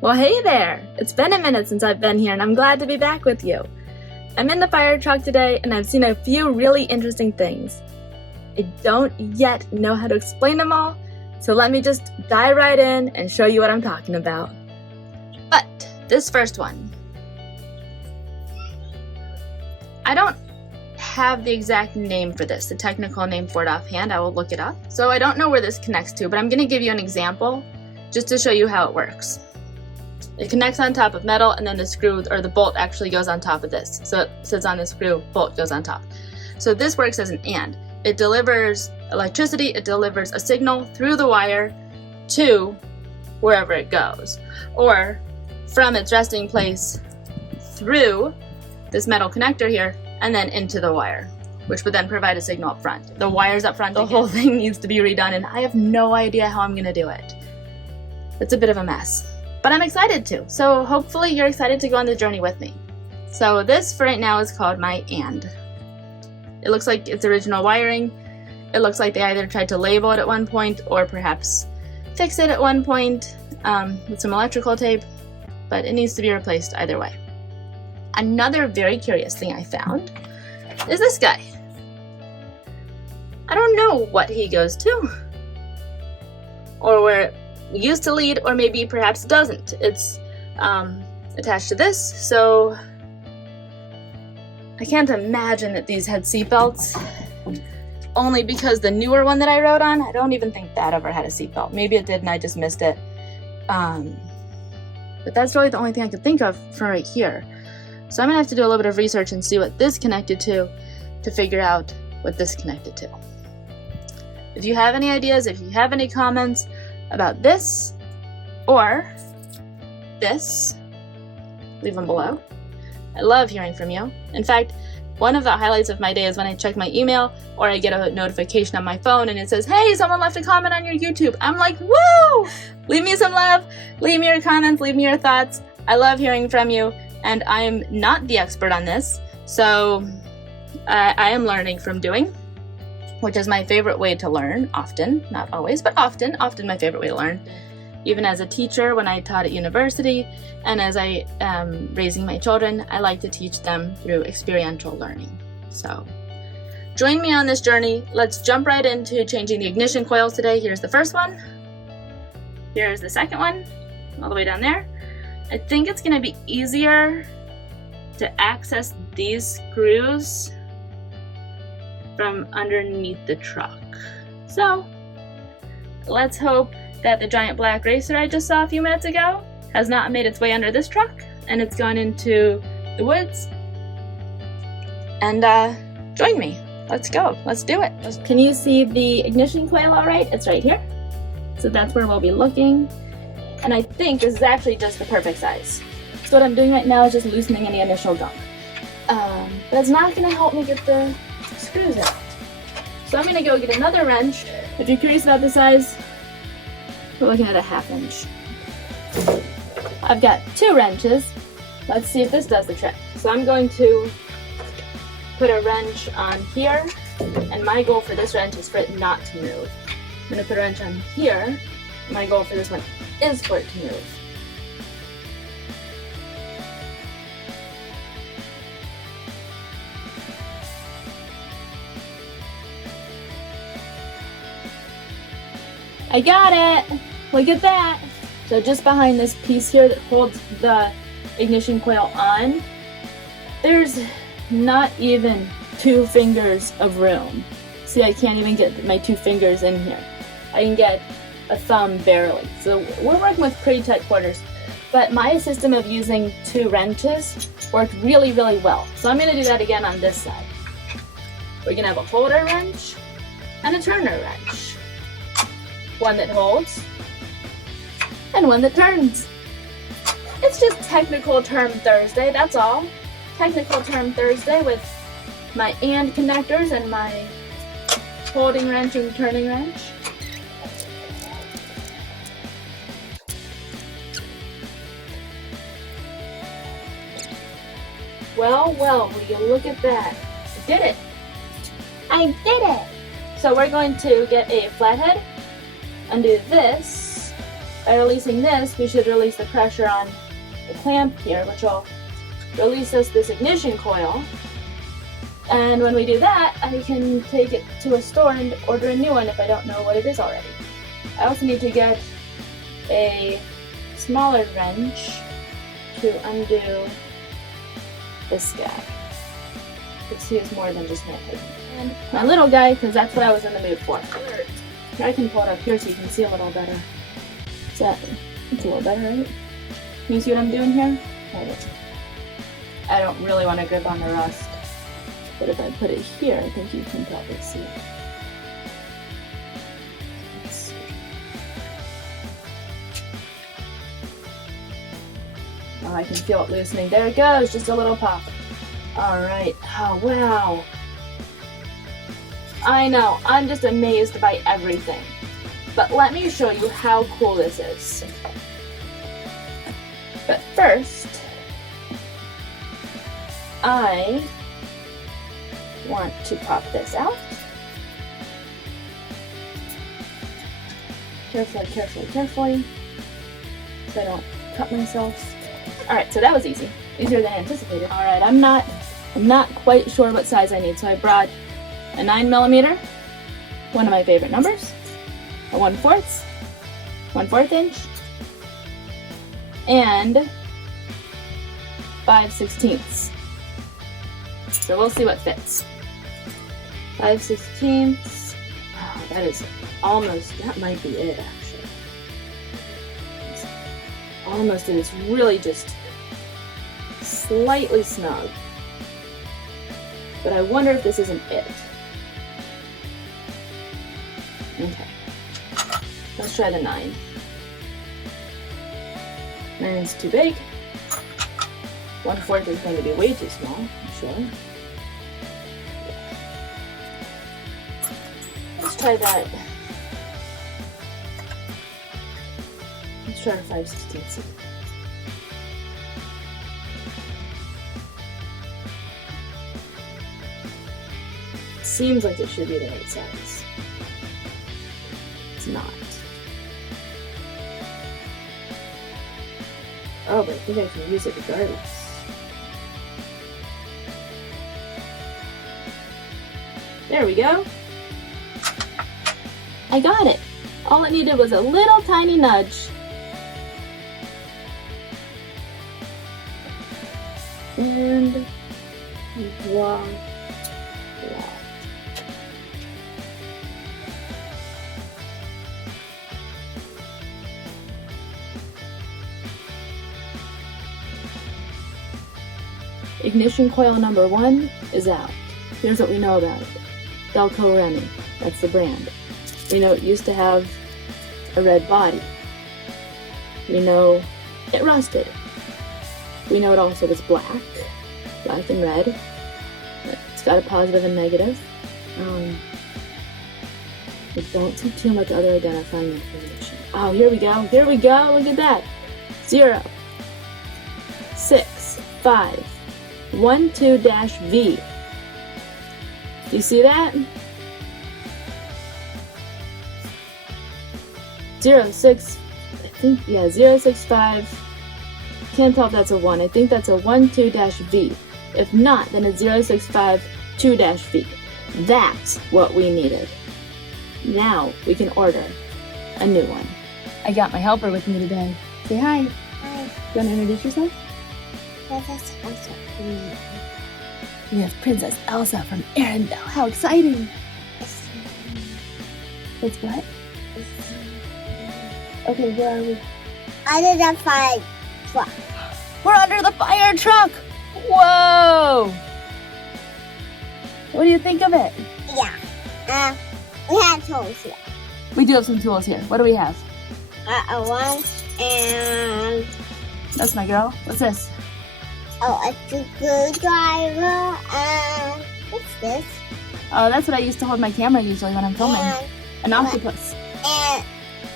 Well, hey there! It's been a minute since I've been here and I'm glad to be back with you. I'm in the fire truck today and I've seen a few really interesting things. I don't yet know how to explain them all, so let me just dive right in and show you what I'm talking about. But this first one, I don't have the exact name for this, the technical name for it offhand. I will look it up. So I don't know where this connects to, but I'm going to give you an example just to show you how it works. It connects on top of metal, and then the screw or the bolt actually goes on top of this. So it sits on the screw, bolt goes on top. So this works as an AND. It delivers electricity, it delivers a signal through the wire to wherever it goes, or from its resting place through this metal connector here, and then into the wire, which would then provide a signal up front. The wires up front, the whole thing needs to be redone, and I have no idea how I'm gonna do it. It's a bit of a mess. But I'm excited to, so hopefully you're excited to go on the journey with me. So this for right now is called my AND. It looks like its original wiring. It looks like they either tried to label it at one point or perhaps fix it at one point with some electrical tape, but it needs to be replaced either way. Another very curious thing I found is this guy. I don't know what he goes to or where it used to lead, or maybe perhaps doesn't. It's attached to this, so I can't imagine that these had seatbelts, only because the newer one that I rode on, I don't even think that ever had a seatbelt. Maybe it did and I just missed it. But that's really the only thing I could think of from right here. So I'm gonna have to do a little bit of research and see what this connected to figure out what this connected to. If you have any ideas, if you have any comments about this or this, leave them below. I love hearing from you. In fact, one of the highlights of my day is when I check my email or I get a notification on my phone and it says, hey, someone left a comment on your YouTube. I'm like, woo! Leave me some love, leave me your comments, leave me your thoughts. I love hearing from you, and I am not the expert on this, so I am learning from doing, which is my favorite way to learn, often, not always, but often my favorite way to learn. Even as a teacher, when I taught at university, and as I am raising my children, I like to teach them through experiential learning. So join me on this journey. Let's jump right into changing the ignition coils today. Here's the first one. Here's the second one, all the way down there. I think it's gonna be easier to access these screws from underneath the truck. So let's hope that the giant black racer I just saw a few minutes ago has not made its way under this truck and it's gone into the woods. And join me. Let's go. Let's do it. Can you see the ignition coil all right? It's right here. So that's where we'll be looking. And I think this is actually just the perfect size. So what I'm doing right now is just loosening any initial gunk. But it's not gonna help me get the screws out. So I'm gonna go get another wrench. If you're curious about the size, we're looking at a 1/2 inch. I've got 2 wrenches. Let's see if this does the trick. So I'm going to put a wrench on here, and my goal for this wrench is for it not to move. I'm gonna put a wrench on here. My goal for this one is for it to move. I got it! Look at that! So just behind this piece here that holds the ignition coil on, there's not even 2 fingers of room. See, I can't even get my 2 fingers in here. I can get a thumb barely. So we're working with pretty tight quarters. But my system of using 2 wrenches worked really, really well. So I'm gonna do that again on this side. We're gonna have a holder wrench and a turner wrench. One that holds, and one that turns. It's just Technical Term Thursday, that's all. Technical Term Thursday with my AND connectors and my holding wrench and turning wrench. Well, will you look at that? I did it! I did it! So we're going to get a flathead, undo this, By releasing this, we should release the pressure on the clamp here, which will release us this ignition coil. And when we do that, I can take it to a store and order a new one if I don't know what it is already. I also need to get a smaller wrench to undo this guy. Let's use more than just hand taking. And my little guy, because that's what I was in the mood for. Here, I can pull it up here so you can see a little better. It's a little better, right? Can you see what I'm doing here? I don't really want to grip on the rust. But if I put it here, I think you can probably see it. Let's see. Oh, I can feel it loosening. There it goes, just a little pop. Alright, oh wow. I know, I'm just amazed by everything. But let me show you how cool this is. But first, I want to pop this out. Carefully, carefully, carefully, so I don't cut myself. Alright, so that was easy. Easier than anticipated. Alright, I'm not quite sure what size I need, so I brought a 9mm, one of my favorite numbers, a 1/4 inch, and 5/16. So we'll see what fits. 5/16. Oh, that is almost, that might be it actually. It's almost it. It's really just slightly snug. But I wonder if this isn't it. Okay. Let's try the 9. 9's too big. 1/4 is going to be way too small, I'm sure. Let's try that. Let's try a 5/16. Seems like it should be the right size. It's not. Oh, but I think I can use it regardless. There we go. I got it. All it needed was a little tiny nudge. And voila. Ignition coil number 1 is out. Here's what we know about it. Delco Remy, that's the brand. We know it used to have a red body. We know it rusted. We know it also was black and red. It's got a positive and negative. We don't see too much other identifying information. Oh, here we go, look at that. 0, 6, 5, 1, 2-V. You see that? 06, I think, yeah, 065. Can't tell if that's a 1. I think that's a 1-2-V. If not, then it's 065 2-V. That's what we needed. Now we can order a new one. I got my helper with me today. Say hi. Hi. You want to introduce yourself? Princess Elsa. We have Princess Elsa from Arendelle. How exciting! It's what? Okay, where are we? Under the fire truck. We're under the fire truck! Whoa! What do you think of it? Yeah. We have tools here. We do have some tools here. What do we have? A one and That's my girl. What's this? a screwdriver and what's this? Oh, that's what I use to hold my camera usually when I'm filming. And An octopus. and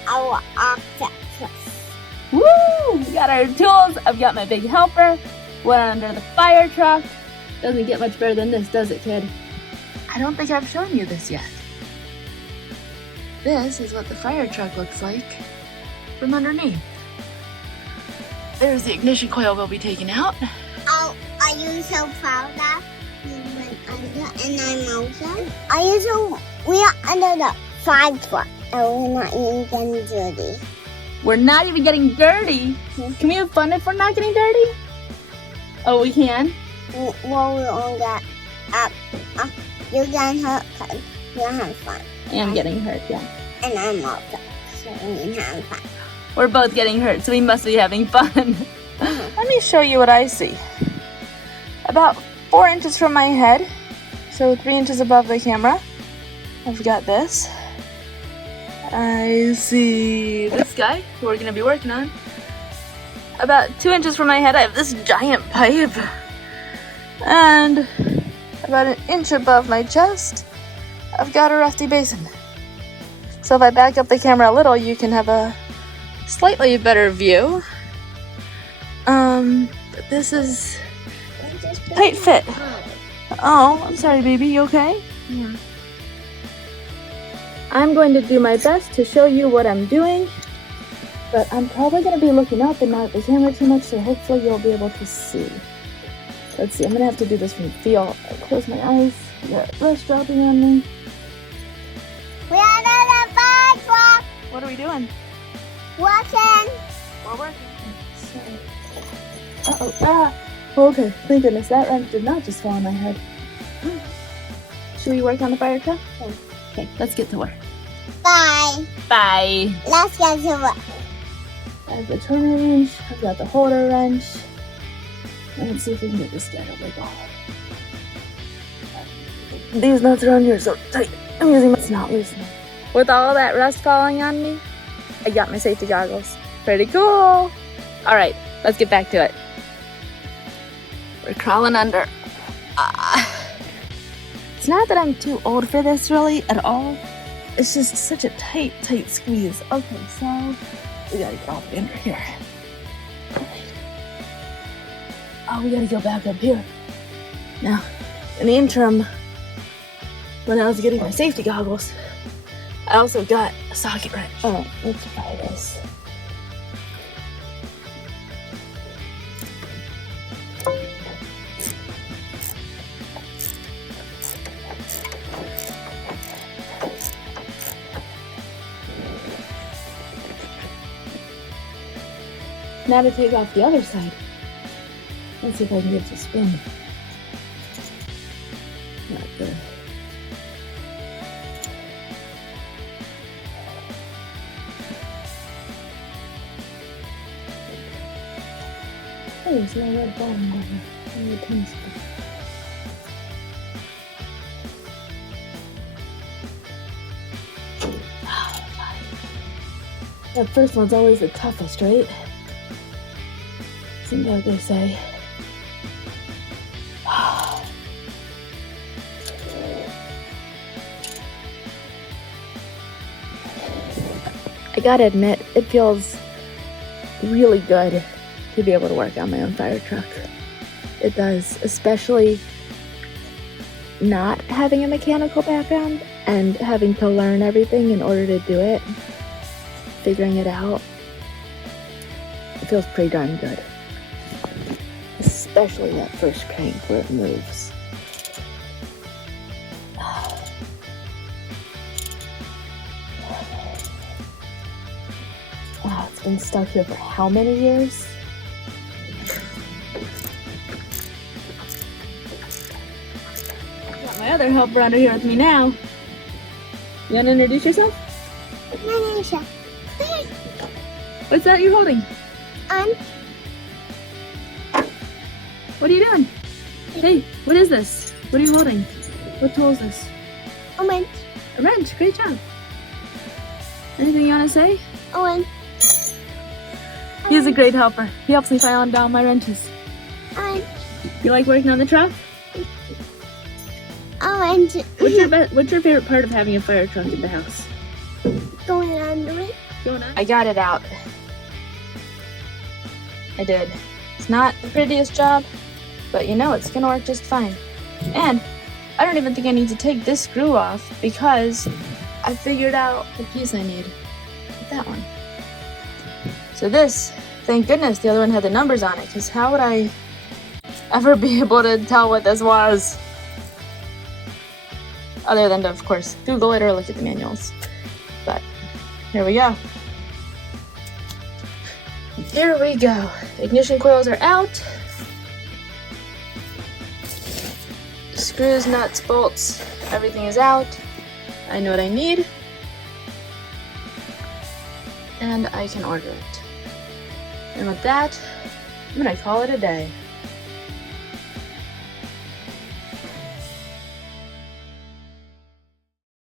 our octopus. Woo! We got our tools. I've got my big helper. We're under the fire truck. Doesn't get much better than this, does it, kid? I don't think I've shown you this yet. This is what the fire truck looks like. from underneath. There's the ignition coil we'll be taking out. Oh, are you so proud that you went under and I'm also? Are you so, we are under the 5 foot and we're not even getting dirty. We're not even getting dirty. Can we have fun if we're not getting dirty? Oh, we can? Well, we all got up. You're getting hurt because you're having fun. I am getting hurt, yeah. And I'm also, so we're having fun. We're both getting hurt, so we must be having fun. Let me show you what I see. About 4 inches from my head, so 3 inches above the camera, I've got this. I see this guy, who we're going to be working on. About 2 inches from my head, I have this giant pipe. And about 1 inch above my chest, I've got a rusty basin. So if I back up the camera a little, you can have a slightly better view. But this is tight fit. Oh, I'm sorry, baby. You okay? Yeah. I'm going to do my best to show you what I'm doing, but I'm probably going to be looking up and not at the camera too much, so hopefully you'll be able to see. Let's see. I'm going to have to do this from feel. I close my eyes. Got rust dropping on me. We are under the 5 foot. What are we doing? Working. We're working. Okay, thank goodness that wrench did not just fall on my head. Should we work on the fire truck? Okay, let's get to work. Bye. Bye. Let's get to work. I have the turner wrench, I've got the holder wrench. Let's see if we can get this guy to wiggle. These nuts around here are so tight. I'm using it's not loosening. With all that rust falling on me, I got my safety goggles. Pretty cool. All right, let's get back to it. We're crawling under. It's not that I'm too old for this really at all. It's just such a tight squeeze. Okay, so we gotta get all the way under here. Oh, we gotta go back up here. Now, in the interim, when I was getting my safety goggles, I also got a socket wrench. Oh, let's try this. Now to take off the other side. Let's see if I can get it to spin. Not good. Hey, there's no red bottom over here. Red pin spot. That first one's always the toughest, right? Seems like they say. I gotta admit, it feels really good to be able to work on my own fire truck. It does, especially not having a mechanical background and having to learn everything in order to do it, figuring it out. It feels pretty darn good. Especially that first crank where it moves. Wow, it's been stuck here for how many years? Got my other helper under here with me now. You want to introduce yourself? My name is Chef. What's that you're holding? What are you doing? Hey, what is this? What are you holding? What tool is this? A wrench. A wrench, great job. Anything you want to say? A wrench. He's a great helper. He helps me file down my wrenches. A wrench. You like working on the truck? A wrench. What's your favorite part of having a fire truck at the house? Going under it. I got it out. I did. It's not the prettiest job, but you know it's gonna work just fine. And I don't even think I need to take this screw off because I figured out the piece I need. That one. So this, thank goodness the other one had the numbers on it, because how would I ever be able to tell what this was? Other than to, of course, Google it or look at the manuals. But here we go. Here we go. Ignition coils are out. Screws, nuts, bolts, everything is out. I know what I need. And I can order it. And with that, I'm gonna call it a day.